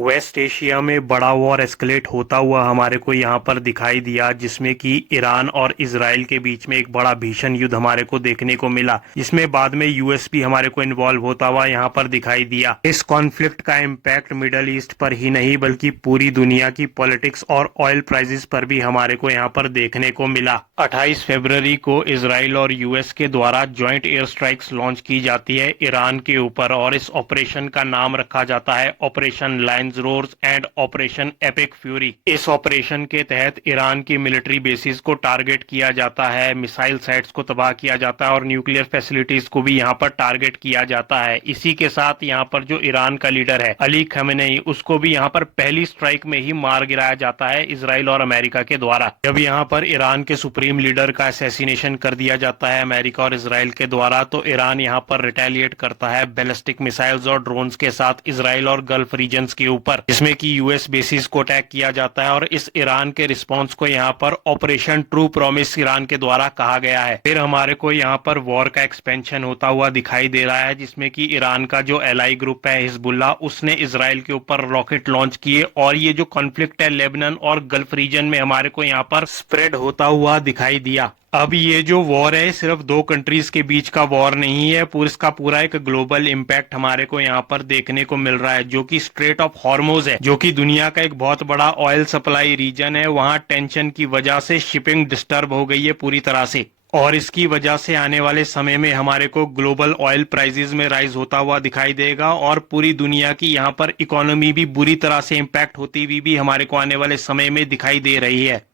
Waste Asia में बड़ा war escalate होता हुआ हमारे को यहाँ पर दिखाई दिया, जिसमें कि ईरान और इजराइल के बीच में एक बड़ा भीषण युद्ध हमारे को देखने को मिला, जिसमें बाद में यूएस भी हमारे को इन्वॉल्व होता हुआ यहाँ पर दिखाई दिया। इस कॉन्फ्लिक्ट का इम्पैक्ट मिडल ईस्ट पर ही नहीं बल्कि पूरी दुनिया की पॉलिटिक्स और ऑयल प्राइसेस पर भी हमारे को यहाँ पर देखने को मिला। 28 फरवरी को इजराइल और यूएस के द्वारा ज्वाइंट एयर स्ट्राइक्स लॉन्च की जाती है ईरान के ऊपर, और इस ऑपरेशन का नाम रखा जाता है operation Lions roars and operation epic fury. इस ऑपरेशन के तहत ईरान की मिलिट्री बेसिस को टारगेट किया जाता है, मिसाइल साइट्स को तबाह किया जाता है और न्यूक्लियर फैसिलिटीज को भी यहाँ पर टारगेट किया जाता है। इसी के साथ यहाँ पर जो ईरान का लीडर है अली खमेनेई, उसको भी यहाँ पर पहली स्ट्राइक में ही मार गिराया जाता है इजराइल और अमेरिका के द्वारा। जब यहाँ पर ईरान के सुप्रीम लीडर का असैसिनेशन कर दिया जाता है अमेरिका और इजराइल के द्वारा, तो ईरान यहाँ पर रिटेलिएट करता है बैलिस्टिक मिसाइल्स और ड्रोन्स के साथ इजराइल और गल्फ रीजन्स के ऊपर, जिसमें कि यूएस बेसिस को अटैक किया जाता है। और इस ईरान के रिस्पांस को यहाँ पर ऑपरेशन ट्रू प्रॉमिस ईरान के द्वारा कहा गया है। फिर हमारे को यहाँ पर वॉर का एक्सपेंशन होता हुआ दिखाई दे रहा है, जिसमें कि ईरान का जो एलाई ग्रुप है हिजबुल्लाह, उसने इजराइल के ऊपर रॉकेट लॉन्च किए और ये जो कॉन्फ्लिक्ट है लेबनान और गल्फ रीजन में हमारे को यहाँ पर स्प्रेड होता हुआ दिखाई दिया। अब ये जो वॉर है सिर्फ दो कंट्रीज के बीच का वॉर नहीं है, पूरा इसका पूरा एक ग्लोबल इम्पैक्ट हमारे को यहाँ पर देखने को मिल रहा है, जो कि स्ट्रेट ऑफ हॉर्मोज है, जो कि दुनिया का एक बहुत बड़ा ऑयल सप्लाई रीजन है। वहां टेंशन की वजह से शिपिंग डिस्टर्ब हो गई है पूरी तरह से, और इसकी वजह से आने वाले समय में हमारे को ग्लोबल ऑयल प्राइसेस में राइज होता हुआ दिखाई देगा और पूरी दुनिया की यहाँ पर इकोनॉमी भी बुरी तरह से इम्पैक्ट होती हुई भी हमारे को आने वाले समय में दिखाई दे रही है।